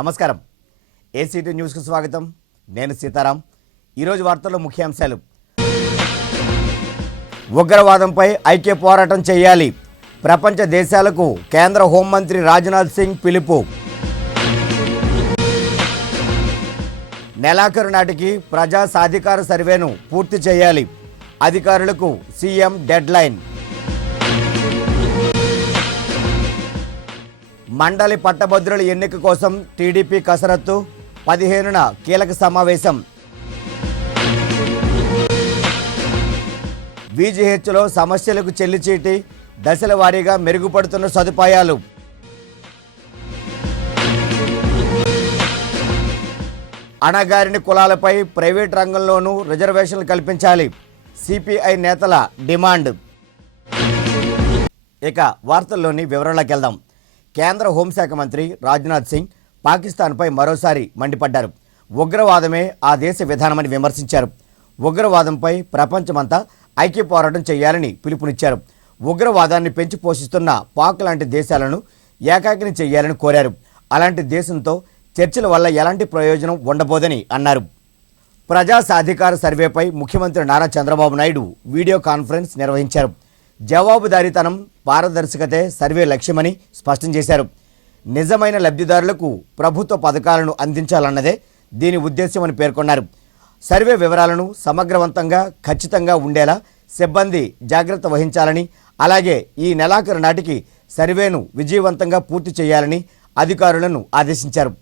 నమస్కారం. ఏసీటీ న్యూస్కు స్వాగతం. నేను సీతారాం. ఈరోజు వార్తల్లో ముఖ్యాంశాలు. ఉగ్రవాదంపై ఐక్య పోరాటం చేయాలి. ప్రపంచ దేశాలకు కేంద్ర హోంమంత్రి రాజ్నాథ్ సింగ్ పిలుపు. నెలాఖరు నాటికి ప్రజా సాధికార సర్వేను పూర్తి చేయాలి. అధికారులకు సీఎం డెడ్లైన్. మండలి పట్టభద్రుల ఎన్నిక కోసం టీడీపీ కసరత్తు. 15న కీలక సమావేశం. వీజీహెచ్లో సమస్యలకు చెల్లిచీటి. దశల వారీగా మెరుగుపడుతున్న సదుపాయాలు. అణగారిన కులాలపై ప్రైవేట్ రంగంలోనూ రిజర్వేషన్లు కల్పించాలి. సిపిఐ నేతల డిమాండ్. ఇక వార్తల్లోని వివరాలకు వెళ్దాం. కేంద్ర హోంశాఖ మంత్రి రాజ్నాథ్ సింగ్ పాకిస్తాన్పై మరోసారి మండిపడ్డారు. ఉగ్రవాదమే ఆ దేశ విధానమని విమర్శించారు. ఉగ్రవాదంపై ప్రపంచమంతా ఐక్య పోరాటం చేయాలని పిలుపునిచ్చారు. ఉగ్రవాదాన్ని పెంచి పోషిస్తున్న పాక్ లాంటి దేశాలను ఏకాకిని చేయాలని కోరారు. అలాంటి దేశంతో చర్చల వల్ల ఎలాంటి ప్రయోజనం ఉండబోదని అన్నారు. ప్రజా సాధికార సర్వేపై ముఖ్యమంత్రి నారా చంద్రబాబు నాయుడు వీడియో కాన్ఫరెన్స్ నిర్వహించారు. జవాబుదారీతనం, పారదర్శకతే సర్వే లక్ష్యమని స్పష్టం చేశారు. నిజమైన లబ్ధిదారులకు ప్రభుత్వ పథకాలను అందించాలన్నదే దీని ఉద్దేశ్యమని పేర్కొన్నారు. సర్వే వివరాలను సమగ్రవంతంగా, ఖచ్చితంగా ఉండేలా సిబ్బంది జాగ్రత్త వహించాలని, అలాగే ఈ నెలాఖరు నాటికి సర్వేను విజయవంతంగా పూర్తి చేయాలని అధికారులను ఆదేశించారు.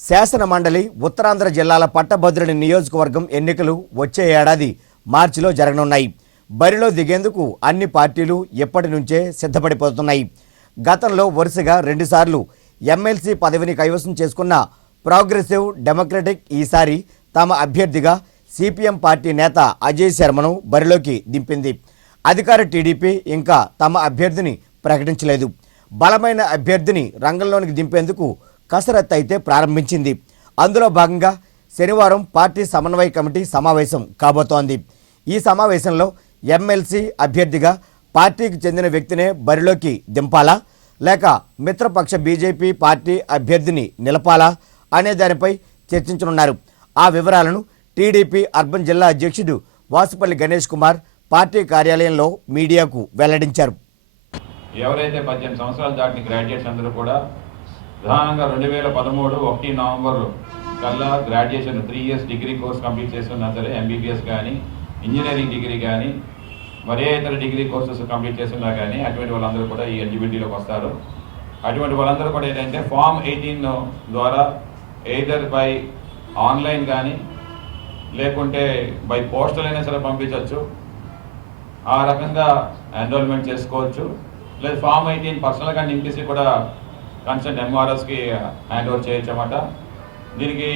శాసన మండలి ఉత్తరాంధ్ర జిల్లాల పట్టభద్రుల నియోజకవర్గం ఎన్నికలు వచ్చే ఏడాది మార్చిలో జరగనున్నాయి. బరిలో దిగేందుకు అన్ని పార్టీలు ఎప్పటి నుంచే సిద్ధపడిపోతున్నాయి. గతంలో వరుసగా 2 సార్లు ఎమ్మెల్సీ పదవిని కైవసం చేసుకున్న ప్రోగ్రెసివ్ డెమోక్రటిక్ ఈసారి తమ అభ్యర్థిగా సిపిఎం పార్టీ నేత అజయ్ శర్మను బరిలోకి దింపింది. అధికార టీడీపీ ఇంకా తమ అభ్యర్థిని ప్రకటించలేదు. బలమైన అభ్యర్థిని రంగంలోనికి దింపేందుకు కసరత్తు అయితే ప్రారంభించింది. అందులో భాగంగా శనివారం పార్టీ సమన్వయ కమిటీ సమావేశం కాబోతోంది. ఈ సమావేశంలో ఎమ్మెల్సీ అభ్యర్థిగా పార్టీకి చెందిన వ్యక్తినే బరిలోకి దింపాలా, లేక మిత్రపక్ష బీజేపీ పార్టీ అభ్యర్థిని నిలపాలా అనే దానిపై చర్చించనున్నారు. ఆ వివరాలను టీడీపీ అర్బన్ జిల్లా అధ్యక్షుడు వాసుపల్లి గణేష్ కుమార్ పార్టీ కార్యాలయంలో మీడియాకు వెల్లడించారు. ఎవరైతే 18 సంవత్సరాలు దాటిన గ్రాడ్యుయేట్స్ అందరూ కూడా ప్రధానంగా 2013 1 నవంబర్ కల్లా graduation 3 years degree course complete చేస్తున్నా సరే, ఎంబీబీఎస్ కానీ, ఇంజనీరింగ్ డిగ్రీ కానీ, మరే ఇతర డిగ్రీ కోర్సెస్ కంప్లీట్ చేస్తున్నా కానీ అటువంటి వాళ్ళందరూ కూడా ఈ ఎలిజిబిలిటీలోకి వస్తారు. అటువంటి వాళ్ళందరూ కూడా ఏంటంటే ఫామ్ 18 ద్వారా ఎయిదర్ బై ఆన్లైన్ కానీ లేకుంటే బై పోస్టల్ అయినా సరే పంపించవచ్చు. ఆ రకంగా ఎన్రోల్మెంట్ చేసుకోవచ్చు. లేదు ఫామ్ 18 పర్సనల్గా నింపేసి కూడా కన్సర్న్ ఎంఆర్ఎస్కి హ్యాండ్ ఓవర్ చేయొచ్చు అన్నమాట. దీనికి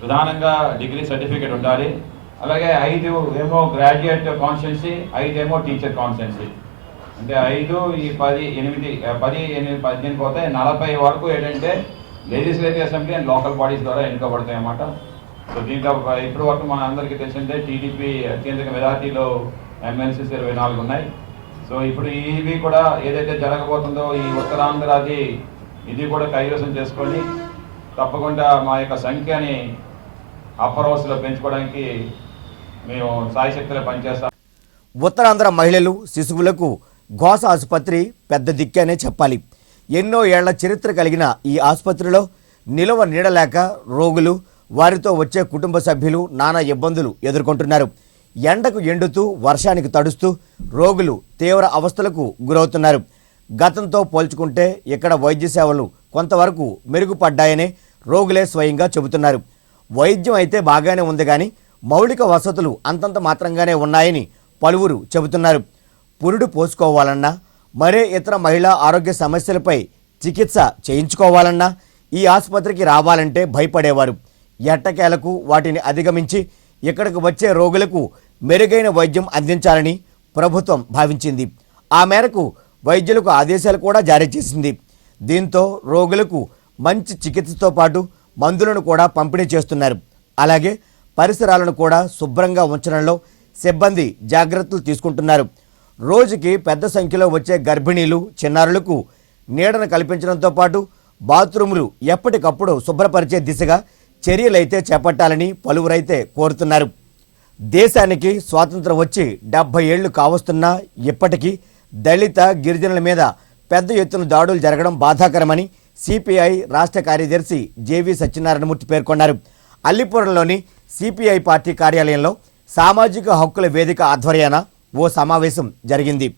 ప్రధానంగా డిగ్రీ సర్టిఫికేట్ ఉండాలి. అలాగే 5 ఏమో గ్రాడ్యుయేట్ కాన్స్టిట్యున్సీ, 5 ఏమో టీచర్ కాన్స్టిట్యున్సీ. అంటే 5, ఈ 10, 8, 10, 8, 18 పోతే 40 వరకు ఏంటంటే legislative assembly and local bodies ద్వారా ఎన్నుకోబడతాయి అన్నమాట. సో దీంట్లో ఇప్పటి వరకు మన అందరికీ తెలిసిందే టీడీపీ అత్యంత మెజార్టీలో ఎమ్మెల్సీస్ 24 ఉన్నాయి. సో ఇప్పుడు ఇవి కూడా ఏదైతే జరగబోతుందో ఈ ఉత్తరాంధ్రది ఇది కూడా కైవసం చేసుకొని తప్పకుండా మా యొక్క సంఖ్యని అప్పర్ హౌస్లో పెంచుకోవడానికి మేము సాయశక్తిలో పనిచేస్తాం. ఉత్తరాంధ్ర మహిళలు, శిశువులకు ఘోష ఆసుపత్రి పెద్ద దిక్కనే చెప్పాలి. ఎన్నో ఏళ్ల చరిత్ర కలిగిన ఈ ఆసుపత్రిలో నిలవ నీడలేక రోగులు, వారితో వచ్చే కుటుంబ సభ్యులు నానా ఇబ్బందులు ఎదుర్కొంటున్నారు. ఎండకు ఎండుతూ, వర్షానికి తడుస్తూ రోగులు తీవ్ర అవస్థలకు గురవుతున్నారు. గతంతో పోల్చుకుంటే ఇక్కడ వైద్య సేవలు కొంతవరకు మెరుగుపడ్డాయని రోగులే స్వయంగా చెబుతున్నారు. వైద్యం అయితే బాగానే ఉంది కానీ మౌలిక వసతులు అంతంత మాత్రంగానే ఉన్నాయని పలువురు చెబుతున్నారు. పురుడు పోసుకోవాలన్నా, మరే ఇతర మహిళా ఆరోగ్య సమస్యలపై చికిత్స చేయించుకోవాలన్నా ఈ ఆసుపత్రికి రావాలంటే భయపడేవారు. ఎట్టకేలకు వాటిని అధిగమించి ఇక్కడికి వచ్చే రోగులకు మెరుగైన వైద్యం అందించాలని ప్రభుత్వం భావించింది. ఆ మేరకు వైద్యులకు ఆదేశాలు కూడా జారీ చేసింది. దీంతో రోగులకు మంచి చికిత్సతో పాటు మందులను కూడా పంపిణీ చేస్తున్నారు. అలాగే పరిసరాలను కూడా శుభ్రంగా ఉంచడంలో సిబ్బంది జాగ్రత్తలు తీసుకుంటున్నారు. రోజుకి పెద్ద సంఖ్యలో వచ్చే గర్భిణీలు, చిన్నారులకు నీడను కల్పించడంతో పాటు బాత్రూములు ఎప్పటికప్పుడు శుభ్రపరిచే దిశగా చర్యలైతే చేపట్టాలని పలువురైతే కోరుతున్నారు. దేశానికి స్వాతంత్రం వచ్చి 70 ఏళ్లు కావస్తున్నా ఇప్పటికీ దళిత గిరిజనుల మీద పెద్ద ఎత్తున దాడులు జరగడం బాధాకరమని సిపిఐ రాష్ట్ర కార్యదర్శి జేవి సత్యనారాయణమూర్తి పేర్కొన్నారు. అల్లిపురంలోని సిపిఐ పార్టీ కార్యాలయంలో సామాజిక హక్కుల వేదిక ఆధ్వర్యాన ఓ సమావేశం జరిగింది.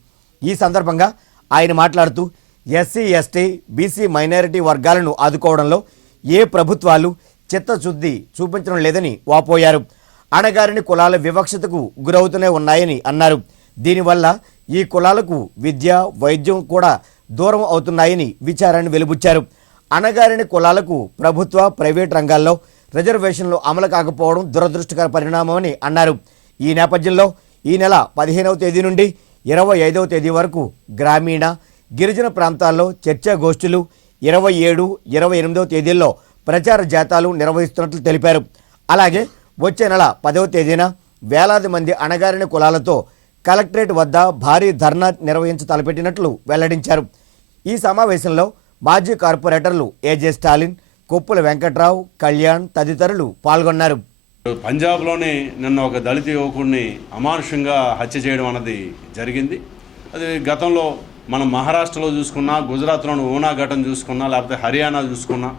ఈ సందర్భంగా ఆయన మాట్లాడుతూ ఎస్సీ, ఎస్టీ, బీసీ మైనారిటీ వర్గాలను ఆదుకోవడంలో ఏ ప్రభుత్వాలు చిత్తశుద్ధి చూపించడం లేదని వాపోయారు. అణగారిన కులాల వివక్షతకు గురవుతూనే ఉన్నాయని అన్నారు. దీనివల్ల ఈ కులాలకు విద్య, వైద్యం కూడా దూరం అవుతున్నాయని విచారాన్ని వెలుబుచ్చారు. అణగారిన కులాలకు ప్రభుత్వ, ప్రైవేట్ రంగాల్లో రిజర్వేషన్లు అమలు కాకపోవడం దురదృష్టకర పరిణామమని అన్నారు. ఈ నేపథ్యంలో ఈ నెల 15వ తేదీ నుండి 25వ తేదీ వరకు గ్రామీణ, గిరిజన ప్రాంతాల్లో చర్చా గోష్ఠులు, 27, 28వ తేదీల్లో ప్రచార జాతాలు నిర్వహిస్తున్నట్లు తెలిపారు. అలాగే వచ్చే నెల 10వ తేదీన వేలాది మంది అణగారిన కులాలతో కలెక్టరేట్ వద్ద భారీ ధర్నా నిర్వహించ తలపెట్టినట్లు వెల్లడించారు. ఈ సమావేశంలో మాజీ కార్పొరేటర్లు ఏజే స్టాలిన్, కొప్పుల వెంకట్రావు, కళ్యాణ్ తదితరులు పాల్గొన్నారు. పంజాబ్లోనే నిన్న ఒక దళిత యువకుడిని అమానుషంగా హత్య చేయడం అన్నది జరిగింది. అది గతంలో మనం మహారాష్ట్రలో చూసుకున్నా, గుజరాత్లోని ఊనా ఘటన చూసుకున్నా, లేకపోతే హర్యానా చూసుకున్నా,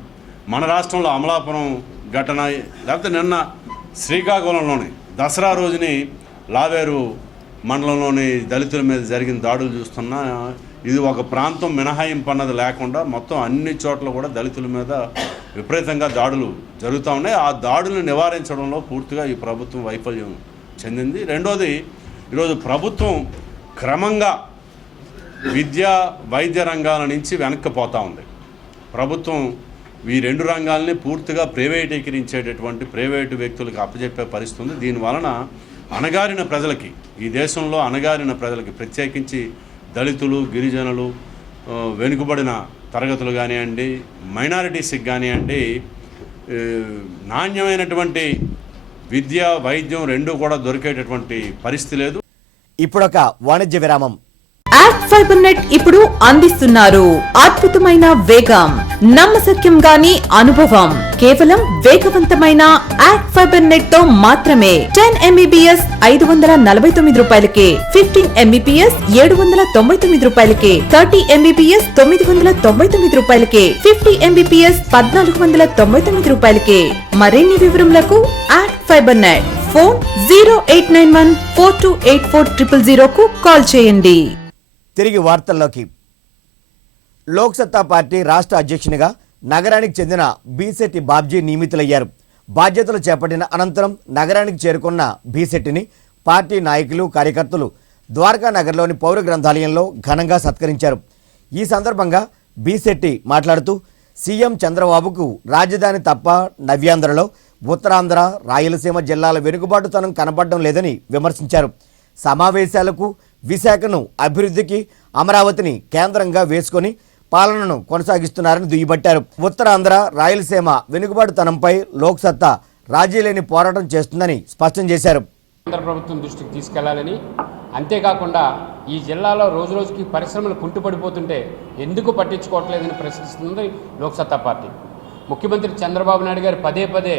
మన రాష్ట్రంలో అమలాపురం ఘటన, లేకపోతే నిన్న శ్రీకాకుళంలోని దసరా రోజుని లావేరు మండలంలోని దళితుల మీద జరిగిన దాడులు చూస్తున్నా, ఇది ఒక ప్రాంతం మినహాయింపు అన్నది లేకుండా మొత్తం అన్ని చోట్ల కూడా దళితుల మీద విపరీతంగా దాడులు జరుగుతూ ఉన్నాయి. ఆ దాడులను నివారించడంలో పూర్తిగా ఈ ప్రభుత్వం వైఫల్యం చెందింది. రెండోది, ఈరోజు ప్రభుత్వం క్రమంగా విద్యా, వైద్య రంగాల నుంచి వెనక్కిపోతూ ఉంది. ప్రభుత్వం ఈ 2 రంగాలని పూర్తిగా ప్రైవేటీకరించేటటువంటి ప్రైవేటు వ్యక్తులకు అప్పచెప్పే పరిస్థితి ఉంది. దీనివలన అణగారిన ప్రజలకి, ఈ దేశంలో అణగారిన ప్రజలకి, ప్రత్యేకించి దళితులు, గిరిజనులు, వెనుకబడిన తరగతులు కానివ్వండి, మైనారిటీస్కి కానివ్వండి, నాణ్యమైనటువంటి విద్య, వైద్యం 2 కూడా దొరికేటటువంటి పరిస్థితి లేదు. ఇప్పుడొక వాణిజ్య విరామం. యాక్ట్ ఫైబర్ నెట్ ఇప్పుడు అందిస్తున్నారు అద్భుతమైన వేగం, నమ్మశక్యం గాని అనుభవం. కేవలం వేగవంతమైన యాక్ట్ ఫైబర్ నెట్ తో మాత్రమే 10 MBPS 549 రూపాయలకే, 15 MBPS 799 రూపాయలకే, 30 MBPS 999 రూపాయలకే, 50 MBPS 1499 రూపాయలకే. మరిన్ని వివరములకు యాక్ట్ ఫైబర్ నెట్ ఫోన్ 0891428400 కు కాల్ చేయండి. తిరిగి వార్తల్లోకి. లోక్సత్తా పార్టీ రాష్ట్ర అధ్యక్షునిగా నగరానికి చెందిన బీశెట్టి బాబ్జీ నియమితులయ్యారు. బాధ్యతలు చేపట్టిన అనంతరం నగరానికి చేరుకున్న బీశెట్టిని పార్టీ నాయకులు, కార్యకర్తలు ద్వారకా నగర్లోని పౌర గ్రంథాలయంలో ఘనంగా సత్కరించారు. ఈ సందర్భంగా బీశెట్టి మాట్లాడుతూ సీఎం చంద్రబాబుకు రాజధాని తప్ప నవ్యాంధ్రలో ఉత్తరాంధ్ర, రాయలసీమ జిల్లాల వెనుకబాటుతనం కనబడడం లేదని విమర్శించారు. సమావేశాలకు విశాఖను, అభివృద్ధికి అమరావతిని కేంద్రంగా వేసుకొని పాలనను కొనసాగిస్తున్నారని దుయ్యబట్టారు. ఉత్తరాంధ్ర, రాయలసీమ వెనుకబాటుతనంపై లోక్సత్తా రాజీలేని పోరాటం చేస్తుందని స్పష్టం చేశారు. కేంద్ర ప్రభుత్వం దృష్టికి తీసుకెళ్లాలని, అంతేకాకుండా ఈ జిల్లాలో రోజు రోజుకి పరిశ్రమలు కుంటుపడిపోతుంటే ఎందుకు పట్టించుకోవట్లేదని ప్రశ్నిస్తుంది లోక్సత్తా పార్టీ. ముఖ్యమంత్రి చంద్రబాబు నాయుడు గారు పదే పదే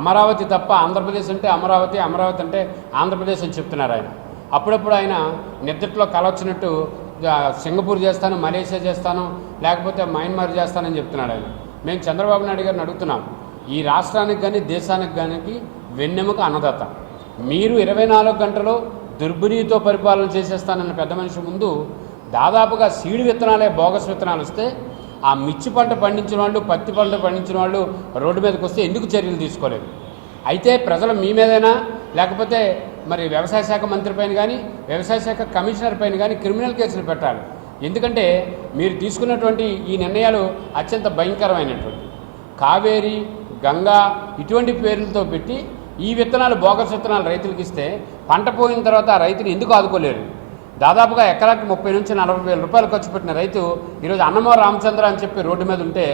అమరావతి తప్ప ఆంధ్రప్రదేశ్ అంటే అమరావతి, అమరావతి అంటే ఆంధ్రప్రదేశ్ అని చెప్తున్నారు ఆయన. అప్పుడప్పుడు ఆయన నిద్రలో కలొచ్చినట్టు సింగపూర్ చేస్తాను, మలేషియా చేస్తాను, లేకపోతే మయన్మార్ చేస్తానని చెప్తున్నాడు ఆయన. మేము చంద్రబాబు నాయుడు గారిని అడుగుతున్నాం, ఈ రాష్ట్రానికి కానీ దేశానికి కానీ వెన్నెముక అన్నదాత. మీరు 24 గంటలు దుర్బినీతో పరిపాలన చేసేస్తానన్న పెద్ద మనిషి ముందు దాదాపుగా సీడు విత్తనాలే బోగస్ విత్తనాలు వస్తే, ఆ మిర్చి పంట పండించిన వాళ్ళు, పత్తి పంట పండించిన వాళ్ళు రోడ్డు మీదకి వస్తే ఎందుకు చర్యలు తీసుకోలేదు? అయితే ప్రజలు మీ మీదైనా, లేకపోతే మరి వ్యవసాయ శాఖ మంత్రి పైన కానీ, వ్యవసాయ శాఖ కమిషనర్ పైన కానీ క్రిమినల్ కేసులు పెట్టాలి. ఎందుకంటే మీరు తీసుకున్నటువంటి ఈ నిర్ణయాలు అత్యంత భయంకరమైనటువంటి. కావేరి, గంగా ఇటువంటి పేర్లతో పెట్టి ఈ విత్తనాలు, బోగస్ విత్తనాలు రైతులకు ఇస్తే పంట పోయిన తర్వాత ఆ రైతుని ఎందుకు ఆదుకోలేరు? దాదాపుగా ఎకరాకి 30 నుంచి 40 వేల రూపాయలు ఖర్చు పెట్టిన రైతు ఈరోజు అన్నమో రామచంద్ర అని చెప్పి రోడ్డు మీద ఉంటే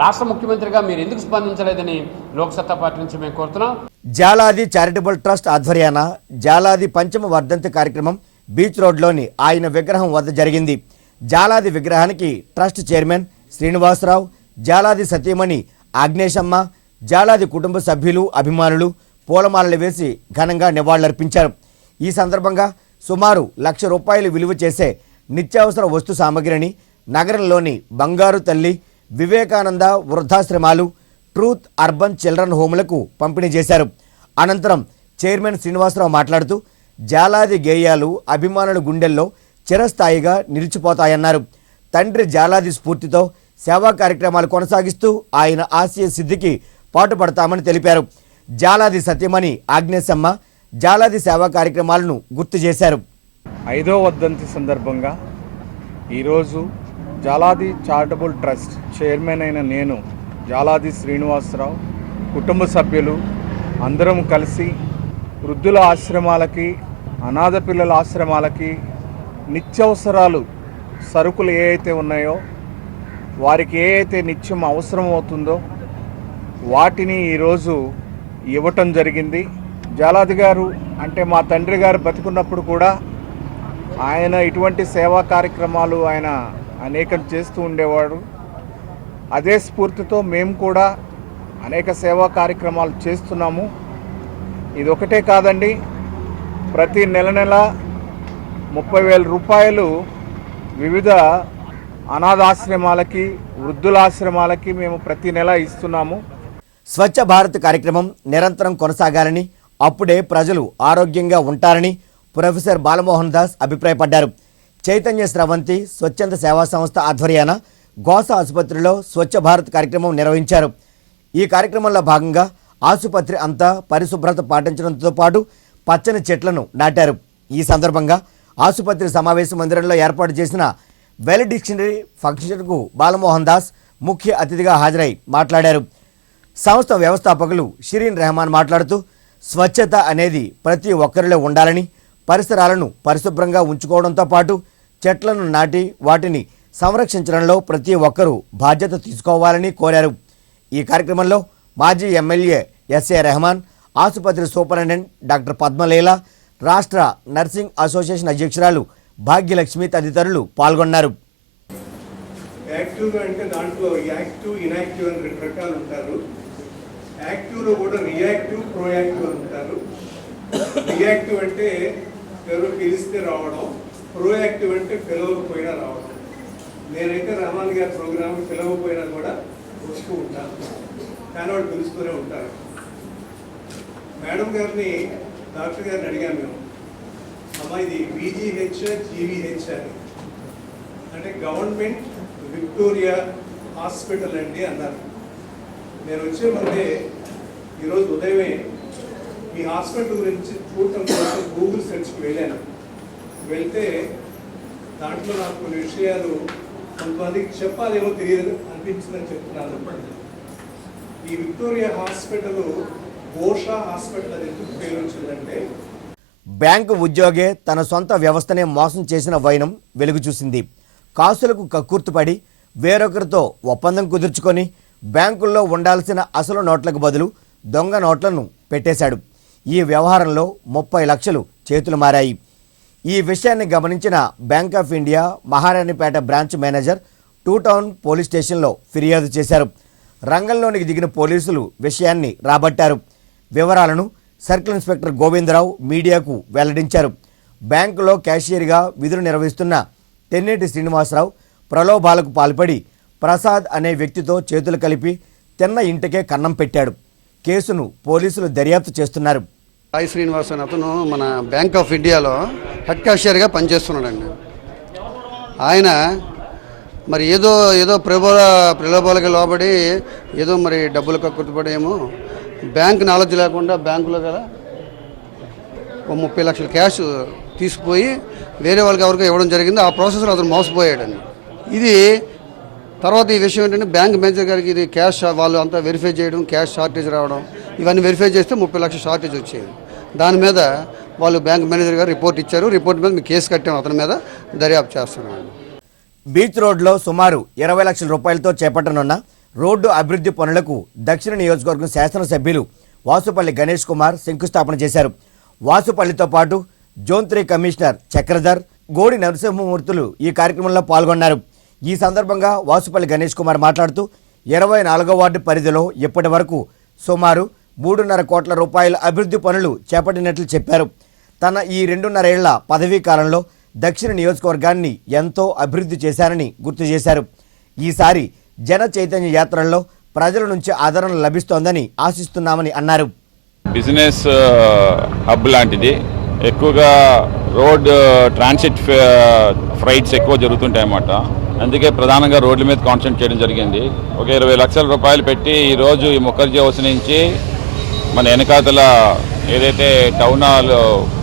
రాష్ట్ర ముఖ్యమంత్రిగా మీరు ఎందుకు స్పందించలేదని లోక్సత్తా పార్టీ నుంచి మేము కోరుతున్నాం. జాలాది చారిటబుల్ ట్రస్ట్ ఆధ్వర్యాన జాలాది పంచమ వర్ధంతి కార్యక్రమం బీచ్ రోడ్లోని ఆయన విగ్రహం వద్ద జరిగింది. జాలాది విగ్రహానికి ట్రస్ట్ చైర్మన్ శ్రీనివాసరావు, జాలాది సతీమణి ఆగ్నేశమ్మ, జాలాది కుటుంబ సభ్యులు, అభిమానులు పూలమాలలు వేసి ఘనంగా నివాళులర్పించారు. ఈ సందర్భంగా సుమారు ₹1,00,000 విలువ చేసే నిత్యావసర వస్తు సామగ్రిని నగరంలోని బంగారు తల్లి, వివేకానంద వృద్ధాశ్రమాలు, ట్రూత్ అర్బన్ చిల్డ్రన్ హోములకు పంపిణీ చేశారు. అనంతరం చైర్మన్ శ్రీనివాసరావు మాట్లాడుతూ జాలాది గేయాలు అభిమానుల గుండెల్లో చిరస్థాయిగా నిలిచిపోతాయన్నారు. తండ్రి జాలాది స్ఫూర్తితో సేవా కార్యక్రమాలు కొనసాగిస్తూ ఆయన ఆశయ సిద్ధికి పాటుపడతామని తెలిపారు. జాలాది సత్యమణి ఆగ్నేశమ్మ జాలాది సేవా కార్యక్రమాలను గుర్తు చేశారు. 5వ వర్ధంతి సందర్భంగా ఈరోజు జాలాది చారిటబుల్ ట్రస్ట్ చైర్మన్ అయిన నేను, జాలాది శ్రీనివాసరావు, కుటుంబ సభ్యులు అందరం కలిసి వృద్ధుల ఆశ్రమాలకి, అనాథ పిల్లల ఆశ్రమాలకి నిత్యావసరాలు సరుకులు ఏ అయితే ఉన్నాయో, వారికి ఏ అయితే నిత్యం అవసరం అవుతుందో వాటిని ఈరోజు ఇవ్వటం జరిగింది. జాలాది గారు అంటే మా తండ్రి గారు బతికున్నప్పుడు కూడా ఆయన ఇటువంటి సేవా కార్యక్రమాలు ఆయన అనేకం చేస్తూ ఉండేవాడు. అదే స్ఫూర్తితో మేము కూడా అనేక సేవా కార్యక్రమాలు చేస్తున్నాము. ఇది ఒకటే కాదండి, ప్రతి నెల 30,000 రూపాయలు వివిధ అనాథాశ్రమాలకి, వృద్ధుల ఆశ్రమాలకి మేము ప్రతి నెల ఇస్తున్నాము. స్వచ్ఛ భారత్ కార్యక్రమం నిరంతరం కొనసాగాలని, అప్పుడే ప్రజలు ఆరోగ్యంగా ఉంటారని ప్రొఫెసర్ బాలమోహన్ దాస్ అభిప్రాయపడ్డారు. చైతన్య స్రవంతి స్వచ్ఛంద సేవా సంస్థ ఆధ్వర్యాన గోస ఆసుపత్రిలో స్వచ్ఛ భారత్ కార్యక్రమం నిర్వహించారు. ఈ కార్యక్రమంలో భాగంగా ఆసుపత్రి అంతా పరిశుభ్రత పాటించడంతో పాటు పచ్చని చెట్లను నాటారు. ఈ సందర్భంగా ఆసుపత్రి సమావేశ మందిరంలో ఏర్పాటు చేసిన వెల్ డిక్షనరీ ఫంక్షన్కు బాలమోహన్ దాస్ ముఖ్య అతిథిగా హాజరై మాట్లాడారు. సంస్థ వ్యవస్థాపకులు షిరీన్ రెహమాన్ మాట్లాడుతూ స్వచ్ఛత అనేది ప్రతి ఒక్కరిలో ఉండాలని, పరిసరాలను పరిశుభ్రంగా ఉంచుకోవడంతో పాటు చెట్లను నాటి వాటిని సంరక్షించడంలో ప్రతి ఒక్కరూ బాధ్యత తీసుకోవాలని కోరారు. ఈ కార్యక్రమంలో మాజీ ఎమ్మెల్యే ఎస్ఏ రెహమాన్, ఆసుపత్రి సూపరింటెండెంట్ డాక్టర్ పద్మలీల, రాష్ట్ర నర్సింగ్ అసోసియేషన్ అధ్యక్షురాలు భాగ్యలక్ష్మి తదితరులు పాల్గొన్నారు. యాక్టివ్గా అంటే దాంట్లో యాక్టివ్, ఇన్యాక్టివ్ అని 2 రకాలు ఉంటారు. యాక్టివ్లో కూడా రియాక్టివ్, ప్రోయాక్టివ్ అని ఉంటారు. రియాక్టివ్ అంటే ఎవరు పిలిస్తే రావడం, ప్రోయాక్టివ్ అంటే పిలవకపోయినా రావడం. నేనైతే రెహమాన్ గారి ప్రోగ్రామ్ పిలవకపోయినా కూడా వస్తూ ఉంటాను, కానీ వాళ్ళు పిలుస్తూనే ఉంటారు. మేడం గారిని, డాక్టర్ గారిని అడిగాను మేము, అమ్మ ఇది VGH, GVH అని అంటే గవర్నమెంట్ విక్టోరియా హాస్పిటల్ అండి అన్నారు. నేను వచ్చే ముందే ఈరోజు ఉదయమే ఈ హాస్పిటల్ గురించి చూడటం కోసం గూగుల్ సెర్చ్కి వెళ్ళాను. వెళ్తే దాంట్లో నాకు కొన్ని విషయాలు కొంతమందికి చెప్పాలేమో తెలియదు అనిపించిందని చెప్తున్నాను. ఈ విక్టోరియా హాస్పిటల్ గోషా హాస్పిటల్ అని ఎందుకు పేరు వచ్చిందంటే, బ్యాంకు ఉద్యోగే తన సొంత వ్యవస్థనే మోసం చేసిన వైనం వెలుగు చూసింది. కాసులకు కక్కుర్తుపడి వేరొకరితో ఒప్పందం కుదుర్చుకొని బ్యాంకుల్లో ఉండాల్సిన అసలు నోట్లకు బదులు దొంగ నోట్లను పెట్టేశాడు. ఈ వ్యవహారంలో 30 లక్షలు చేతులు మారాయి. ఈ విషయాన్ని గమనించిన bank of India Maharanipeta branch manager 2 town police స్టేషన్లో ఫిర్యాదు చేశారు. రంగంలోనికి దిగిన పోలీసులు విషయాన్ని రాబట్టారు. వివరాలను సర్కిల్ ఇన్స్పెక్టర్ గోవిందరావు మీడియాకు వెల్లడించారు. బ్యాంకులో క్యాషియర్గా విధులు నిర్వహిస్తున్న తెన్నేటి శ్రీనివాసరావు ప్రలోభాలకు పాల్పడి ప్రసాద్ అనే వ్యక్తితో చేతులు కలిపి తిన్న ఇంటికే కన్నం పెట్టాడు. కేసును పోలీసులు దర్యాప్తు చేస్తున్నారు. సాయి శ్రీనివాస్ అని అతను మన బ్యాంక్ ఆఫ్ ఇండియాలో హెడ్ క్యాషియర్గా పనిచేస్తున్నాడండి. ఆయన మరి ఏదో ప్రలోభాలకి లోబడి ఏదో మరి డబ్బులు కక్కుర్తిపడేమో బ్యాంక్ నాలెడ్జ్ లేకుండా బ్యాంకులో కదా 30 లక్షల క్యాష్ తీసుకుపోయి వేరే వాళ్ళకి ఎవరికో ఇవ్వడం జరిగింది. ఆ ప్రాసెస్లో అతను మోసపోయాడండి. ఇది తర్వాత ఈ విషయం ఏంటంటే బ్యాంక్ మేనేజర్ గారికి ఇది క్యాష్ వాళ్ళు అంతా వెరిఫై చేయడం, క్యాష్ షార్టేజ్ రావడం, ఇవన్నీ వెరిఫై చేస్తే 30 లక్షల షార్టేజ్ వచ్చేది. దాని మీద వాళ్ళు బ్యాంక్ మేనేజర్ గారు రిపోర్ట్ ఇచ్చారు. రిపోర్ట్ మీద మేము కేసు కట్టాము, అతని మీద దర్యాప్తు చేస్తున్నాం. బీచ్ రోడ్లో సుమారు 20 లక్షల రూపాయలతో చేపట్టనున్న రోడ్డు అభివృద్ధి పనులకు దక్షిణ నియోజకవర్గం శాసనసభ్యులు వాసుపల్లి గణేష్ కుమార్ శంకుస్థాపన చేశారు. వాసుపల్లితో పాటు జోన్ 3 కమిషనర్ చక్రధర్, గోడి నరసింహమూర్తులు ఈ కార్యక్రమంలో పాల్గొన్నారు. ఈ సందర్భంగా వాసుపల్లి గణేష్ కుమార్ మాట్లాడుతూ 24వ వార్డు పరిధిలో ఇప్పటి వరకు సుమారు 3.5 కోట్ల రూపాయల అభివృద్ధి పనులు చేపట్టినట్లు చెప్పారు. తన ఈ 2.5 ఏళ్ల పదవీ కాలంలో దక్షిణ నియోజకవర్గాన్ని ఎంతో అభివృద్ధి చేశారని గుర్తు చేశారు. ఈసారి జన చైతన్య యాత్రల్లో ప్రజల నుంచి ఆదరణ లభిస్తోందని ఆశిస్తున్నామని అన్నారు. బిజినెస్ హబ్ లాంటిది, ఎక్కువగా రోడ్ ట్రాన్సిట్ ఫ్రైట్స్ ఎక్కువ జరుగుతుంటాయి అన్నమాట. అందుకే ప్రధానంగా రోడ్ల మీద కాన్సన్ట్రేట్ చేయడం జరిగింది. ఒక 20 లక్షల రూపాయలు పెట్టి ఈరోజు ఈ ముఖర్జీ హౌస్ నుంచి మన వెనకాతల ఏదైతే టౌన్ హాల్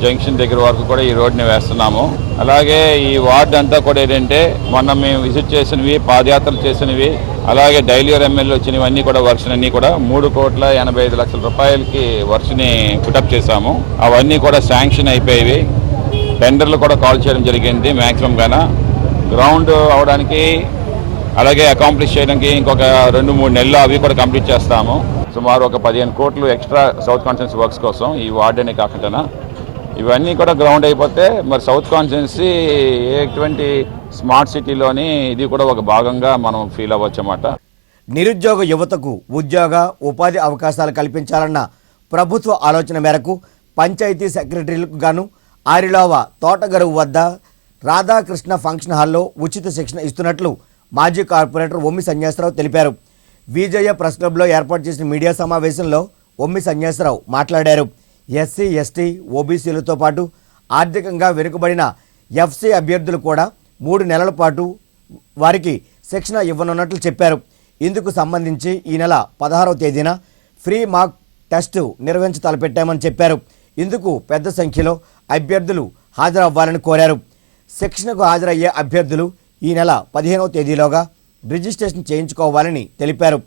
జంక్షన్ దగ్గర వరకు కూడా ఈ రోడ్ని వేస్తున్నాము. అలాగే ఈ వార్డు అంతా కూడా ఏంటంటే మొన్న మేము విజిట్ చేసినవి, పాదయాత్రలు చేసినవి, అలాగే డైలీర్ ఎమ్మెల్యే వచ్చినవి అన్నీ కూడా వర్క్స్ అన్నీ కూడా 3,85,00,000 రూపాయలకి వర్క్స్ని పుటప్ చేశాము. అవన్నీ కూడా శాంక్షన్ అయిపోయేవి. టెండర్లు కూడా కాల్ చేయడం జరిగింది. మ్యాక్సిమం గాన గ్రౌండ్ అవడానికి అలాగే అకాంప్లిష్ చేయడానికి ఇంకొక 2-3 నెలలు అవి కూడా కంప్లీట్ చేస్తాము. సుమారు ఒక 15 కోట్లు ఎక్స్ట్రా సౌత్ కాన్స్టిట్యున్సీ వర్క్స్ కోసం ఈ వార్డ్ అనే కాకుండా ఇవన్నీ కూడా గ్రౌండ్ అయిపోతే మరి సౌత్ కాన్స్టిట్యున్సీ ఎటువంటి స్మార్ట్ సిటీలోని ఇది కూడా ఒక భాగంగా మనం ఫీల్ అవ్వచ్చు అన్నమాట. నిరుద్యోగ యువతకు ఉద్యోగ ఉపాధి అవకాశాలు కల్పించాలన్న ప్రభుత్వ ఆలోచన మేరకు పంచాయతీ సెక్రటరీలకు గాను ఆరిలోవ తోటగరువు వద్ద రాధాకృష్ణ ఫంక్షన్ హాల్లో ఉచిత శిక్షణ ఇస్తున్నట్లు మాజీ కార్పొరేటర్ ఒమ్మి సన్యాసరావు తెలిపారు. విజయ ప్రెస్ క్లబ్లో ఏర్పాటు చేసిన మీడియా సమావేశంలో ఒమ్మి సన్యాసరావు మాట్లాడారు. ఎస్సీ, ఎస్టీ, ఓబీసీలతో పాటు ఆర్థికంగా వెనుకబడిన ఎఫ్సీ అభ్యర్థులు కూడా 3 నెలల పాటు వారికి శిక్షణ ఇవ్వనున్నట్లు చెప్పారు. ఇందుకు సంబంధించి ఈ నెల 16వ తేదీన ఫ్రీ మాక్ టెస్ట్ నిర్వహించి తలపెట్టామని చెప్పారు. ఇందుకు పెద్ద సంఖ్యలో అభ్యర్థులు హాజరవ్వాలని కోరారు. శిక్షణకు హాజరయ్యే అభ్యర్థులు ఈ నెల 15వ తేదీలోగా రిజిస్ట్రేషన్ చేయించుకోవాలని తెలిపారు.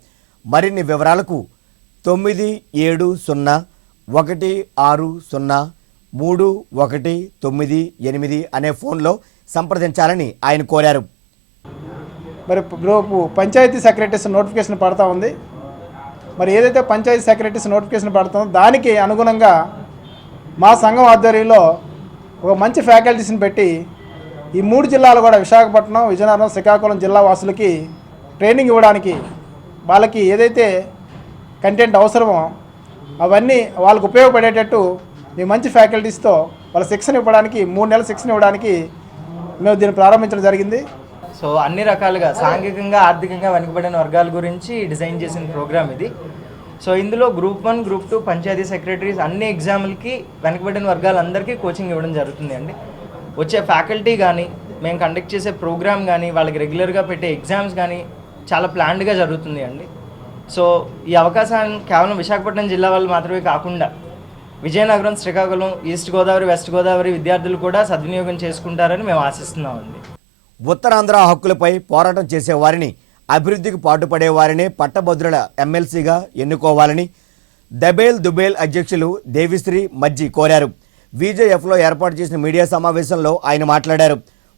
మరిన్ని వివరాలకు 9760160319 అనే ఫోన్లో సంప్రదించాలని ఆయన కోరారు. మరి రేపు పంచాయతీ సెక్రటరీస్ నోటిఫికేషన్ పడతా ఉంది. మరి ఏదైతే పంచాయతీ సెక్రటరీస్ నోటిఫికేషన్ పడుతుందో దానికి అనుగుణంగా మా సంఘం ఆధ్వర్యంలో ఒక మంచి ఫ్యాకల్టీస్ని పెట్టి ఈ 3 జిల్లాలు కూడా విశాఖపట్నం, విజయనగరం, శ్రీకాకుళం జిల్లా వాసులకి ట్రైనింగ్ ఇవ్వడానికి వాళ్ళకి ఏదైతే కంటెంట్ అవసరమో అవన్నీ వాళ్ళకు ఉపయోగపడేటట్టు మీ మంచి ఫ్యాకల్టీస్తో వాళ్ళ శిక్షణ ఇవ్వడానికి 3 నెలల శిక్షణ ఇవ్వడానికి మేము దీన్ని ప్రారంభించడం జరిగింది. సో అన్ని రకాలుగా సాంఘికంగా, ఆర్థికంగా వెనుకబడిన వర్గాల గురించి డిజైన్ చేసిన ప్రోగ్రామ్ ఇది. సో ఇందులో గ్రూప్ 1, గ్రూప్ 2 పంచాయతీ సెక్రటరీస్ అన్ని ఎగ్జామ్లకి వెనుకబడిన వర్గాలందరికీ కోచింగ్ ఇవ్వడం జరుగుతుంది అండి. వచ్చే ఫ్యాకల్టీ కానీ, మేము కండక్ట్ చేసే ప్రోగ్రామ్ కానీ, వాళ్ళకి రెగ్యులర్గా పెట్టే ఎగ్జామ్స్ కానీ చాలా ప్లాన్డ్గా జరుగుతుంది అండి. సో ఈ అవకాశాన్ని కేవలం విశాఖపట్నం జిల్లా వాళ్ళు మాత్రమే కాకుండా విజయనగరం, శ్రీకాకుళం, ఈస్ట్ గోదావరి, వెస్ట్ గోదావరి విద్యార్థులు కూడా సద్వినియోగం చేసుకుంటారని మేము ఆశిస్తున్నామండి. ఉత్తరాంధ్ర హక్కులపై పోరాటం చేసేవారిని, అభివృద్ధికి పాటుపడేవారినే పట్టభద్రుల ఎమ్మెల్సీగా ఎన్నుకోవాలని దబేల్ దుబేల్ అధ్యక్షులు దేవిశ్రీ మజ్జి కోరారు. విజేఎఫ్లో ఏర్పాటు చేసిన మీడియా సమావేశంలో ఆయన మాట్లాడారు.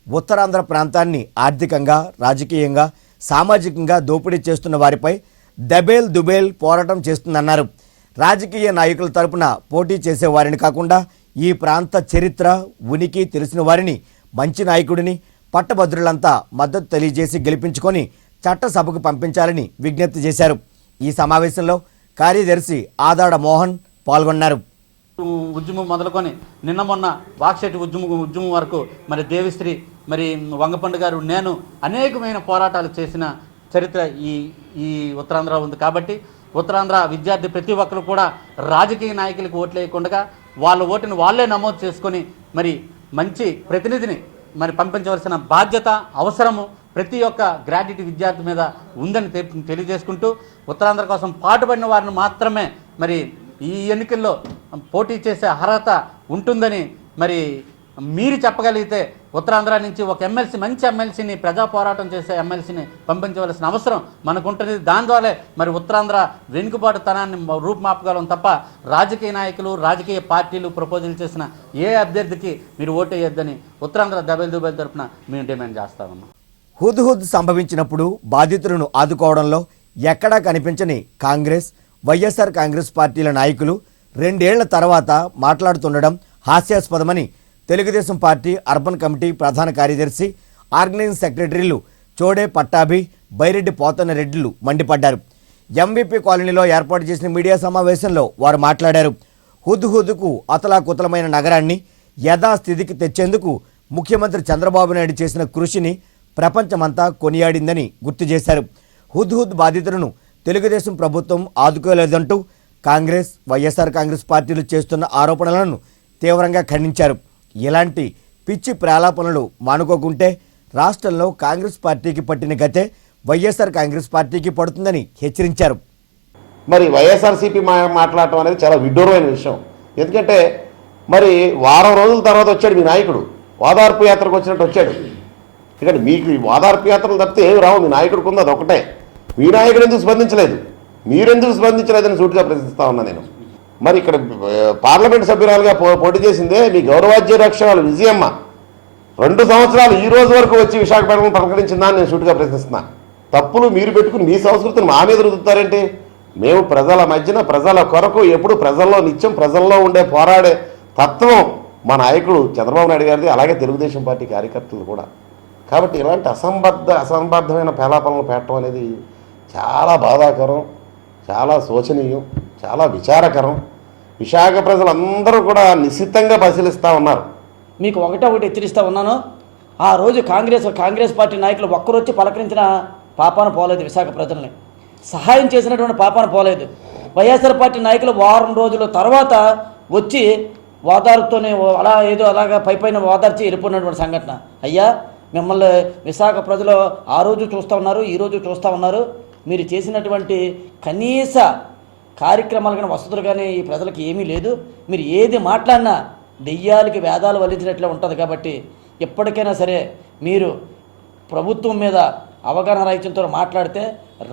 ఉత్తరాంధ్ర ప్రాంతాన్ని ఆర్థికంగా, రాజకీయంగా, సామాజికంగా దోపిడీ చేస్తున్న వారిపై దబేల్ దుబేల్ పోరాటం చేస్తుందన్నారు. రాజకీయ నాయకుల తరపున పోటీ చేసేవారిని కాకుండా ఈ ప్రాంత చరిత్ర, ఉనికి తెలిసిన వారిని, మంచి నాయకుడిని పట్టభద్రులంతా మద్దతు తెలియజేసి గెలిపించుకొని చట్టసభకు పంపించాలని విజ్ఞప్తి చేశారు. ఈ సమావేశంలో కార్యదర్శి ఆదాడ మోహన్ పాల్గొన్నారు. ఉద్యమం మొదలుకొని నిన్న మొన్న వాక్శెట్టి ఉద్యమం వరకు మరి దేవిశ్రీ, మరి వంగపండు గారు, నేను అనేకమైన పోరాటాలు చేసిన చరిత్ర ఈ ఉత్తరాంధ్ర ఉంది. కాబట్టి ఉత్తరాంధ్ర విద్యార్థి ప్రతి ఒక్కరు కూడా రాజకీయ నాయకులకు ఓట్లు వేయకుండా వాళ్ళ ఓటుని వాళ్ళే నమోదు చేసుకొని మరి మంచి ప్రతినిధిని మరి పంపించవలసిన బాధ్యత, అవసరము ప్రతి ఒక్క గ్రాడ్యుయేట్ విద్యార్థి మీద ఉందని తెలియజేసుకుంటూ ఉత్తరాంధ్ర కోసం పాటుపడిన వారిని మాత్రమే మరి ఈ ఎన్నికల్లో పోటీ చేసే అర్హత ఉంటుందని మరి మీరు చెప్పగలిగితే ఉత్తరాంధ్ర నుంచి ఒక ఎమ్మెల్సీ, మంచి ఎమ్మెల్సీని, ప్రజా పోరాటం చేసే ఎమ్మెల్సీని పంపించవలసిన అవసరం మనకుంటుంది. దాని ద్వారా మరి ఉత్తరాంధ్ర వెనుకబాటుతనాన్ని రూపుమాపగలం తప్ప రాజకీయ నాయకులు, రాజకీయ పార్టీలు ప్రపోజల్ చేసిన ఏ అభ్యర్థికి మీరు ఓటు వేయొద్దని ఉత్తరాంధ్ర దబేల్ దుబేల్ తరఫున మేము డిమాండ్ చేస్తామన్నాం. హుద్హుద్ సంభవించినప్పుడు బాధితులను ఆదుకోవడంలో ఎక్కడా కనిపించని కాంగ్రెస్, వైఎస్ఆర్ కాంగ్రెస్ పార్టీల నాయకులు 2 ఏళ్ల తర్వాత మాట్లాడుతుండడం హాస్యాస్పదమని తెలుగుదేశం పార్టీ అర్బన్ కమిటీ ప్రధాన కార్యదర్శి, ఆర్గనైజింగ్ సెక్రటరీలు చోడే పట్టాభి, బైరెడ్డి పోతన్న రెడ్డిలు మండిపడ్డారు. ఎంవీపీ కాలనీలో ఏర్పాటు చేసిన మీడియా సమావేశంలో వారు మాట్లాడారు. హుద్హుద్కు అతలాకుతలమైన నగరాన్ని యథాస్థితికి తెచ్చేందుకు ముఖ్యమంత్రి చంద్రబాబు నాయుడు చేసిన కృషిని ప్రపంచమంతా కొనియాడిందని గుర్తు చేశారు. హుద్హుద్ బాధితులను తెలుగుదేశం ప్రభుత్వం ఆదుకోలేదంటూ కాంగ్రెస్, వైఎస్ఆర్ కాంగ్రెస్ పార్టీలు చేస్తున్న ఆరోపణలను తీవ్రంగా ఖండించారు. ఇలాంటి పిచ్చి ప్రాలాపనలు మానుకోకుంటే రాష్ట్రంలో కాంగ్రెస్ పార్టీకి పట్టిన గతే వైఎస్ఆర్ కాంగ్రెస్ పార్టీకి పడుతుందని హెచ్చరించారు. మరి వైఎస్ఆర్సీపీ మాట్లాడటం అనేది చాలా విడ్డూరమైన విషయం. ఎందుకంటే మరి వారం రోజుల తర్వాత వచ్చాడు మీ నాయకుడు, ఓదార్పు యాత్రకు వచ్చినట్టు వచ్చాడు. ఎందుకంటే మీకు ఓదార్పు యాత్రలు తప్పితే ఏమి రావు, మీ నాయకుడికి ఉంది అదొకటే. మీ నాయకుడు ఎందుకు స్పందించలేదు, మీరెందుకు స్పందించలేదని సూటిగా ప్రశ్నిస్తా ఉన్నా నేను. మరి ఇక్కడ పార్లమెంట్ సభ్యురాలుగా పోటీ చేసిందే మీ గౌరవాధ్యక్షురాలు విజయమ్మ 2 సంవత్సరాలు ఈ రోజు వరకు వచ్చి విశాఖపట్నం ప్రకటించిందా అని నేను సూటిగా ప్రశ్నిస్తున్నా. తప్పులు మీరు పెట్టుకుని మీ సంస్కృతిని మా మీద రుద్దుతారేంటి? మేము ప్రజల మధ్యన ప్రజల కొరకు ఎప్పుడు ప్రజల్లో నిత్యం ప్రజల్లో ఉండే పోరాడే తత్వం మా నాయకుడు చంద్రబాబు నాయుడు గారిది, అలాగే తెలుగుదేశం పార్టీ కార్యకర్తలు కూడా. కాబట్టి ఇలాంటి అసంబద్ధమైన పేలాపనలు పెట్టడం అనేది చాలా బాధాకరం, చాలా శోచనీయం, చాలా విచారకరం. విశాఖ ప్రజలందరూ కూడా నిశ్చితంగా పరిశీలిస్తూ ఉన్నారు. మీకు ఒకటి హెచ్చరిస్తూ ఉన్నాను. ఆ రోజు కాంగ్రెస్ పార్టీ నాయకులు ఒక్కరొచ్చి పలకరించిన పాపాన పోలేదు, విశాఖ ప్రజల్ని సహాయం చేసినటువంటి పాపాన పోలేదు. వైఎస్ఆర్ పార్టీ నాయకులు వారం రోజుల తర్వాత వచ్చి ఓదార్పుతోనే అలాగా పైన ఓదార్చి వెళ్ళిపోయినటువంటి సంఘటన. అయ్యా, మిమ్మల్ని విశాఖ ప్రజలు ఆ రోజు చూస్తూ ఉన్నారు, ఈరోజు చూస్తూ ఉన్నారు. మీరు చేసినటువంటి కనీస కార్యక్రమాలు కానీ వసతులు కానీ ఈ ప్రజలకు ఏమీ లేదు. మీరు ఏది మాట్లాడినా దెయ్యాలకి వేదాలు వల్లించినట్లే ఉంటుంది. కాబట్టి ఎప్పటికైనా సరే మీరు ప్రభుత్వం మీద అవగాహన రాహిత్యంతో మాట్లాడితే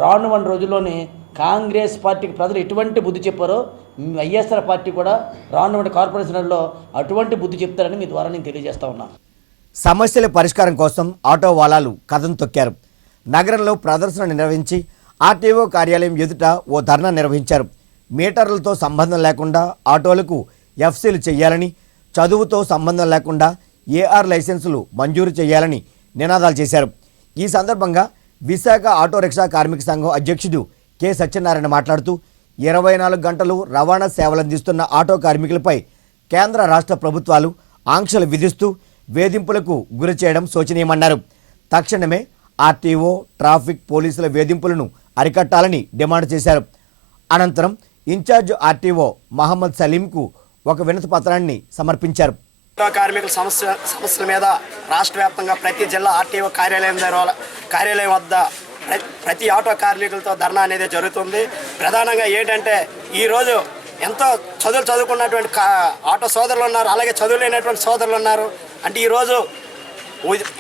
రానున్న రోజుల్లోని కాంగ్రెస్ పార్టీకి ప్రజలు ఎటువంటి బుద్ధి చెప్పారో వైఎస్ఆర్ పార్టీ కూడా రానున్న కార్పొరేషన్లో అటువంటి బుద్ధి చెప్తారని మీ ద్వారా నేను తెలియజేస్తా ఉన్నా. సమస్యల పరిష్కారం కోసం ఆటో వాలాలు కథం తొక్కారు. నగరంలో ప్రదర్శన నిర్వహించి ఆర్టీఓ కార్యాలయం ఎదుట ఓ ధర్నా నిర్వహించారు. మీటర్లతో సంబంధం లేకుండా ఆటోలకు ఎఫ్సీలు చేయాలని, చదువుతో సంబంధం లేకుండా ఏఆర్ లైసెన్సులు మంజూరు చేయాలని నినాదాలు చేశారు. ఈ సందర్భంగా విశాఖ ఆటో రిక్షా కార్మిక సంఘం అధ్యక్షుడు కె సత్యనారాయణ మాట్లాడుతూ 24 గంటలు రవాణా సేవలందిస్తున్న ఆటో కార్మికులపై కేంద్ర రాష్ట్ర ప్రభుత్వాలు ఆంక్షలు విధిస్తూ వేధింపులకు గురి చేయడం శోచనీయమన్నారు. తక్షణమే ఆర్టీఓ, ట్రాఫిక్ పోలీసుల వేధింపులను అరికట్టాలని డిమాండ్ చేశారు. అనంతరం ఇన్ఛార్జ్ ఆర్టీఓ మహమ్మద్ సలీంకు ఒక వినతి పత్రాన్ని సమర్పించారు. ఆటో కార్మికుల సమస్యల మీద రాష్ట్ర వ్యాప్తంగా ప్రతి జిల్లా ఆర్టీఓ కార్యాలయం వద్ద ప్రతి ఆటో కార్మికులతో ధర్నా అనేది జరుగుతుంది. ప్రధానంగా ఏంటంటే ఈరోజు ఎంతో చదువుకున్నటువంటి ఆటో సోదరులు ఉన్నారు, అలాగే చదువు లేనటువంటి సోదరులు ఉన్నారు. అంటే ఈరోజు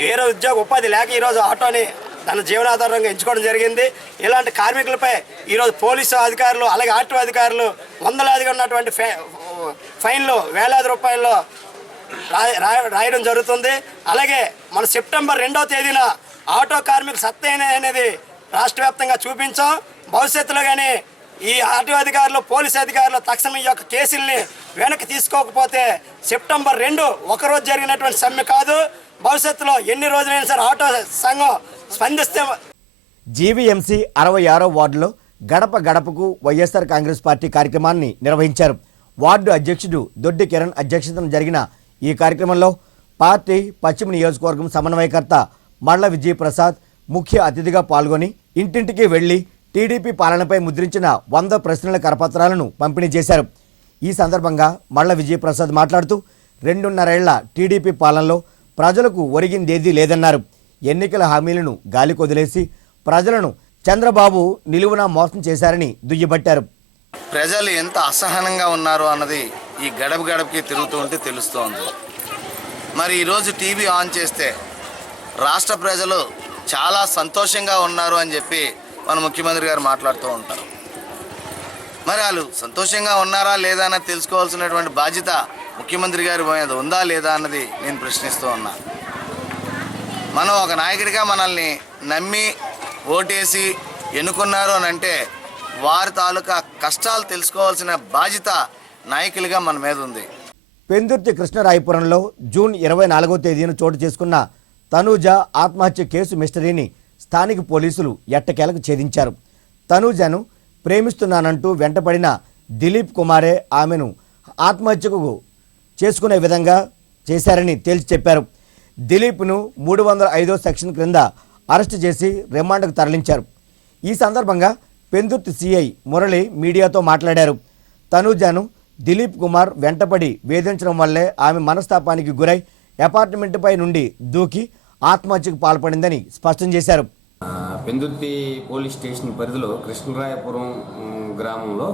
వేరే ఉద్యోగ ఉపాధి లేక ఈరోజు ఆటోని తన జీవనాధారంగా ఎంచుకోవడం జరిగింది. ఇలాంటి కార్మికులపై ఈరోజు పోలీసు అధికారులు అలాగే ఆర్టీఓ అధికారులు వందలాదిగా ఉన్నటువంటి ఫైన్లు వేలాది రూపాయల్లో రాయడం జరుగుతుంది. అలాగే మన సెప్టెంబర్ 2వ తేదీన ఆటో కార్మికుల సత్తా అనేది రాష్ట్ర వ్యాప్తంగా చూపించాం. భవిష్యత్తులో కానీ ఈ ఆర్టీఓ అధికారులు, పోలీసు అధికారులు తక్షణం ఈ యొక్క కేసుల్ని వెనక్కి తీసుకోకపోతే సెప్టెంబర్ 2 ఒకరోజు జరిగినటువంటి సమ్మె కాదు, భవిష్యత్తులో ఎన్ని రోజులైనా సరే ఆటో సంఘం స్పందిస్తే. జీవీఎంసీ 66వ వార్డులో గడప గడపకు వైఎస్ఆర్ కాంగ్రెస్ పార్టీ కార్యక్రమాన్ని నిర్వహించారు. వార్డు అధ్యక్షుడు దొడ్డి కిరణ్ అధ్యక్షతన జరిగిన ఈ కార్యక్రమంలో పార్టీ పశ్చిమ నియోజకవర్గం సమన్వయకర్త మళ్ల విజయప్రసాద్ ముఖ్య అతిథిగా పాల్గొని ఇంటింటికి వెళ్లి టీడీపీ పాలనపై ముద్రించిన 100 ప్రశ్నల కరపత్రాలను పంపిణీ చేశారు. ఈ సందర్భంగా మళ్ల విజయప్రసాద్ మాట్లాడుతూ 2.5 ఏళ్ల టీడీపీ పాలనలో ప్రజలకు ఒరిగిందేదీ లేదన్నారు. ఎన్నికల హామీలను గాలికొదిలేసి ప్రజలను చంద్రబాబు నిలువునా మోసం చేశారని దుయ్యబట్టారు. ప్రజలు ఎంత అసహనంగా ఉన్నారు అన్నది ఈ గడప గడపకి తిరుగుతూ ఉంటే తెలుస్తోంది. మరి ఈరోజు టీవీ ఆన్ చేస్తే రాష్ట్ర ప్రజలు చాలా సంతోషంగా ఉన్నారు అని చెప్పి మన ముఖ్యమంత్రి గారు మాట్లాడుతూ ఉంటారు. మరి వాళ్ళు సంతోషంగా ఉన్నారా లేదా అన్నది తెలుసుకోవాల్సినటువంటి బాధ్యత ముఖ్యమంత్రి గారి మీద ఉందా లేదా అన్నది నేను ప్రశ్నిస్తూ ఉన్నా. మనం ఒక నాయకుడిగా మనల్ని నమ్మి ఓటేసి ఎన్నుకున్నారు అని అంటే వారి తాలూకా కష్టాలు తెలుసుకోవాల్సిన బాధ్యత నాయకులుగా మన మీద ఉంది. పెందుర్తి కృష్ణరాయపురంలో జూన్ 24వ తేదీన చోటు చేసుకున్న తనూజ ఆత్మహత్య కేసు మిస్టరీని స్థానిక పోలీసులు ఎట్టకేలకు ఛేదించారు. తనూజను ప్రేమిస్తున్నానంటూ వెంటపడిన దిలీప్ కుమారే ఆమెను ఆత్మహత్యకు చేసుకునే విధంగా చేశారని తేల్చి చెప్పారు. దిలీప్ను 305 సెక్షన్ క్రింద అరెస్టు చేసి రిమాండ్కు తరలించారు. ఈ సందర్భంగా పెందుర్తి సిఐ మురళి మీడియాతో మాట్లాడారు. తనూజను దిలీప్ కుమార్ వెంటపడి వేధించడం వల్లే ఆమె మనస్తాపానికి గురై అపార్ట్మెంటుపై నుండి దూకి ఆత్మహత్యకు పాల్పడిందని స్పష్టం చేశారు. పెందుర్తి పోలీస్ స్టేషన్ పరిధిలో కృష్ణరాయపురం గ్రామంలో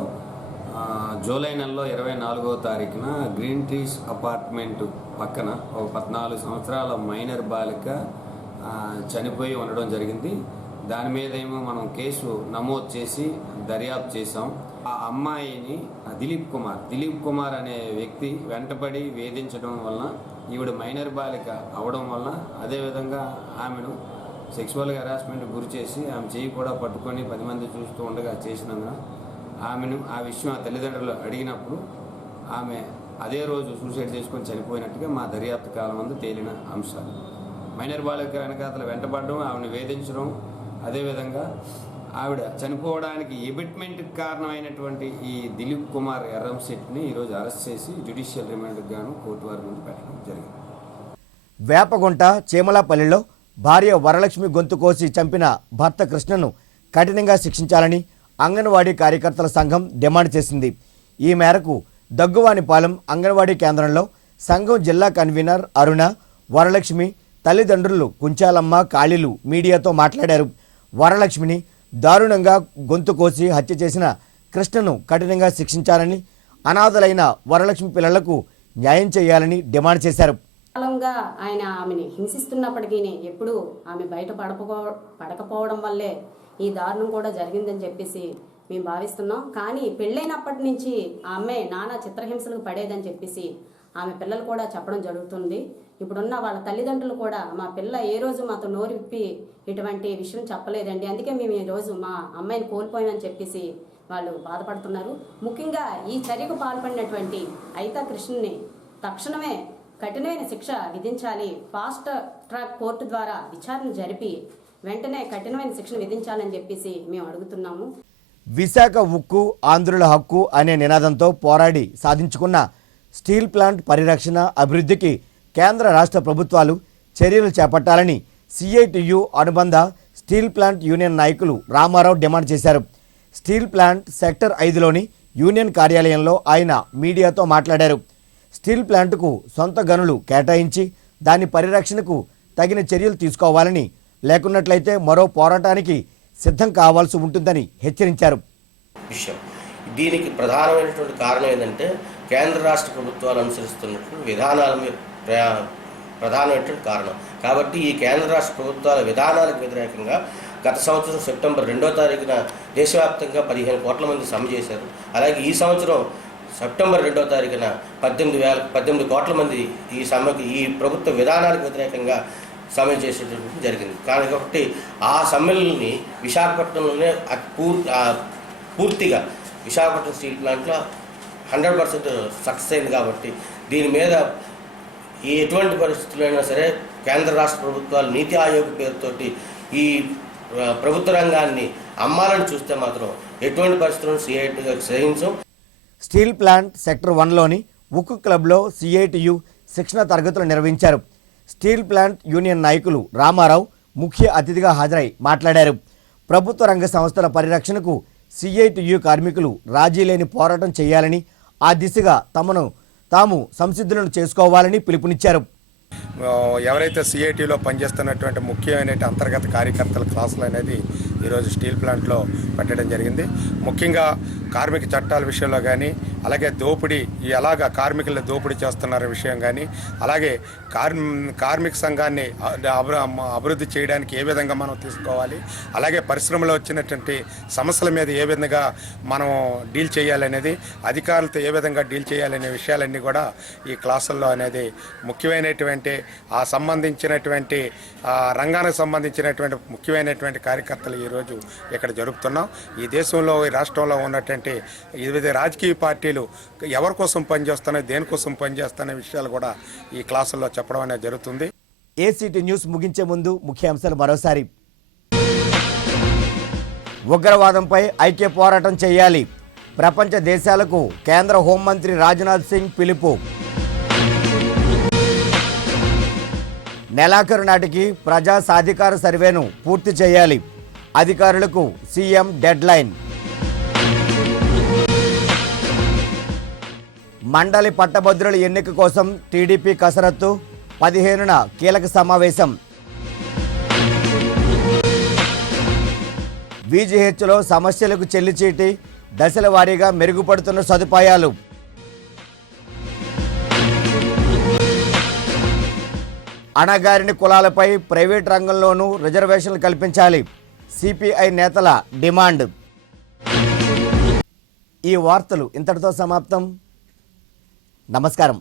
జూలై నెలలో 24వ తారీఖున గ్రీన్ ట్రీస్ అపార్ట్మెంట్ పక్కన ఒక 14 సంవత్సరాల మైనర్ బాలిక చనిపోయి ఉండడం జరిగింది. దాని మీద ఏమో మనం కేసు నమోదు చేసి దర్యాప్తు చేసాం. ఆ అమ్మాయిని దిలీప్ కుమార్ అనే వ్యక్తి వెంటపడి వేధించడం వలన ఈవిడ మైనర్ బాలిక అవడం వలన అదేవిధంగా ఆమెను సెక్సువల్గా హెరాస్మెంట్ గురి చేసి ఆమె చేయి కూడా పట్టుకొని 10 మంది చూస్తూ ఉండగా చేసినందున ఆమెను ఆ విషయం ఆ తల్లిదండ్రులు అడిగినప్పుడు ఆమె అదే రోజు సూసైడ్ చేసుకొని చనిపోయినట్టుగా మా దర్యాప్తు కాలం ముందు తేలిన అంశాలు. మైనర్ బాలిక వెనకాతల వెంటపడడం, ఆమెను వేధించడం, అదేవిధంగా ఆవిడ చనిపోవడానికి ఎబిట్మెంట్కి కారణమైనటువంటి ఈ దిలీప్ కుమార్ ఎర్రంశెట్టిని ఈరోజు అరెస్ట్ చేసి జ్యుడిషియల్ రిమాండ్కి గాను కోర్టు వారి ముందు పెట్టడం జరిగింది. వేపగుంట చేమలాపల్లిలో భార్య వరలక్ష్మి గొంతు కోసి చంపిన భర్త కృష్ణను కఠినంగా శిక్షించాలని అంగన్వాడీ కార్యకర్తల సంఘం డిమాండ్ చేసింది. ఈ మేరకు దగ్గువానిపాలెం అంగన్వాడీ కేంద్రంలో సంఘం జిల్లా కన్వీనర్ అరుణ, వరలక్ష్మి తల్లిదండ్రులు కుంచాలమ్మ, కాళీలు మీడియాతో మాట్లాడారు. వరలక్ష్మిని దారుణంగా గొంతు కోసి హత్య చేసిన కృష్ణను కఠినంగా శిక్షించాలని, అనాథలైన వరలక్ష్మి పిల్లలకు న్యాయం చేయాలని డిమాండ్ చేశారు. కాలంగా ఆయన ఆమెని హింసిస్తున్నప్పటికీ ఎప్పుడూ ఆమె బయట పడకపోవడం వల్లే ఈ దారుణం కూడా జరిగిందని చెప్పేసి మేము భావిస్తున్నాం. కానీ పెళ్ళైనప్పటి నుంచి ఆ అమ్మాయి నానా చిత్రహింసలకు పడేదని చెప్పేసి ఆమె పిల్లలు కూడా చెప్పడం జరుగుతుంది. ఇప్పుడున్న వాళ్ళ తల్లిదండ్రులు కూడా మా పిల్ల ఏ రోజు మాతో నోరు విప్పి ఇటువంటి విషయం చెప్పలేదండి, అందుకే మేము ఈ రోజు మా అమ్మాయిని కోల్పోయామని చెప్పేసి వాళ్ళు బాధపడుతున్నారు. ముఖ్యంగా ఈ చర్యకు పాల్పడినటువంటి అయితా కృష్ణని తక్షణమే కఠినమైన శిక్ష విధించాలి. ఫాస్ట్ ట్రాక్ కోర్టు ద్వారా విచారణ జరిపి వెంటనే కఠినమైన శిక్షను విధించాలని చెప్పేసి మేము అడుగుతున్నాము. విశాఖ ఉక్కు ఆంధ్రుల హక్కు అనే నినాదంతో పోరాడి సాధించుకున్న స్టీల్ ప్లాంట్ పరిరక్షణ, అభివృద్ధికి కేంద్ర రాష్ట్ర ప్రభుత్వాలు చర్యలు చేపట్టాలని సిఐటియు అనుబంధ స్టీల్ ప్లాంట్ యూనియన్ నాయకులు రామారావు డిమాండ్ చేశారు. స్టీల్ ప్లాంట్ సెక్టర్ 5లోని యూనియన్ కార్యాలయంలో ఆయన మీడియాతో మాట్లాడారు. స్టీల్ ప్లాంట్కు సొంత గనులు కేటాయించి దాని పరిరక్షణకు తగిన చర్యలు తీసుకోవాలని, లేకున్నట్లయితే మరో పోరాటానికి సిద్ధం కావాల్సి ఉంటుందని హెచ్చరించారు. దీనికి ప్రధానమైనటువంటి కారణం ఏంటంటే కేంద్ర రాష్ట్ర ప్రభుత్వాలు అనుసరిస్తున్నటువంటి విధానాల మీద ప్రధానమైనటువంటి కారణం. కాబట్టి ఈ కేంద్ర రాష్ట్ర ప్రభుత్వాల విధానాలకు వ్యతిరేకంగా గత సంవత్సరం సెప్టెంబర్ 2వ తారీఖున దేశవ్యాప్తంగా 15 కోట్ల మంది సమ్మె చేశారు. అలాగే ఈ సంవత్సరం సెప్టెంబర్ 2వ తారీఖున 18 కోట్ల మంది ఈ సమ్మెకి, ఈ ప్రభుత్వ విధానాలకు వ్యతిరేకంగా సమ్మె చేసేటటువంటి జరిగింది. కాబట్టి ఆ సమ్మెల్ని విశాఖపట్నంలోనే పూర్తిగా విశాఖపట్నం స్టీల్ ప్లాంట్లో 100% సక్సెస్ అయింది. కాబట్టి దీని మీద ఎటువంటి పరిస్థితులైనా సరే కేంద్ర రాష్ట్ర ప్రభుత్వాలు నీతి ఆయోగ్ పేరుతోటి ఈ ప్రభుత్వ రంగాన్ని అమ్మాలని చూస్తే మాత్రం ఎటువంటి పరిస్థితులను సిఐటిగా సహించం. స్టీల్ ప్లాంట్ సెక్టర్ 1లోని ఉక్కు క్లబ్లో సిఐటియు శిక్షణ తరగతులు నిర్వహించారు. స్టీల్ ప్లాంట్ యూనియన్ నాయకులు రామారావు ముఖ్య అతిథిగా హాజరై మాట్లాడారు. ప్రభుత్వ రంగ సంస్థల పరిరక్షణకు సిఐటియు కార్మికులు రాజీ లేని పోరాటం చేయాలని, ఆ దిశగా తాము సంసిద్ధులను చేసుకోవాలని పిలుపునిచ్చారు. ఎవరైతే సిఐటిలో పనిచేస్తున్నటువంటి ముఖ్యమైన అంతర్గత కార్యకర్తల క్లాసులు అనేది ఈరోజు స్టీల్ ప్లాంట్లో పెట్టడం జరిగింది. ముఖ్యంగా కార్మిక చట్టాల విషయంలో కానీ, అలాగే దోపిడీ ఎలాగా కార్మికులను దోపిడీ చేస్తున్న విషయం కానీ, అలాగే కార్మిక సంఘాన్ని అభివృద్ధి చేయడానికి ఏ విధంగా మనం తీసుకోవాలి, అలాగే పరిశ్రమలో వచ్చినటువంటి సమస్యల మీద ఏ విధంగా మనం డీల్ చేయాలనేది, అధికారులతో ఏ విధంగా డీల్ చేయాలనే విషయాలన్నీ కూడా ఈ క్లాసుల్లో అనేది ముఖ్యమైనటువంటి ఆ సంబంధించినటువంటి రంగానికి సంబంధించినటువంటి ముఖ్యమైనటువంటి కార్యకర్తలు ఈరోజు ఇక్కడ జరుపుతున్నాం. ఈ దేశంలో, ఈ రాష్ట్రంలో ఉన్నటువంటి వివిధ రాజకీయ పార్టీలు ఎవరి కోసం పనిచేస్తున్నాయి, దేనికోసం పనిచేస్తున్న విషయాలు కూడా ఈ క్లాసుల్లో చెప్పడం అనేది జరుగుతుంది. ఏసీటీ న్యూస్ ముగించే ముందు ముఖ్యాంశాలు మరోసారి. ఉగ్రవాదంపై ఐక్య పోరాటం చేయాలి. ప్రపంచ దేశాలకు కేంద్ర హోంమంత్రి రాజ్నాథ్ సింగ్ పిలుపు. నెలాఖరు నాటికి ప్రజా సాధికార సర్వేను పూర్తి చేయాలి. అధికారులకు సీఎం డెడ్లైన్. మండలి పట్టభద్రుల ఎన్నిక కోసం టీడీపీ కసరత్తు. 15న కీలక సమావేశం. వీజీహెచ్లో సమస్యలకు చెల్లిచీటి. దశల వారీగా మెరుగుపడుతున్న సదుపాయాలు. అణగారిన కులాలపై ప్రైవేట్ రంగంలోనూ రిజర్వేషన్లు కల్పించాలి. సిపిఐ నేతల డిమాండ్. ఈ వార్తలు ఇంతటితో సమాప్తం. నమస్కారం.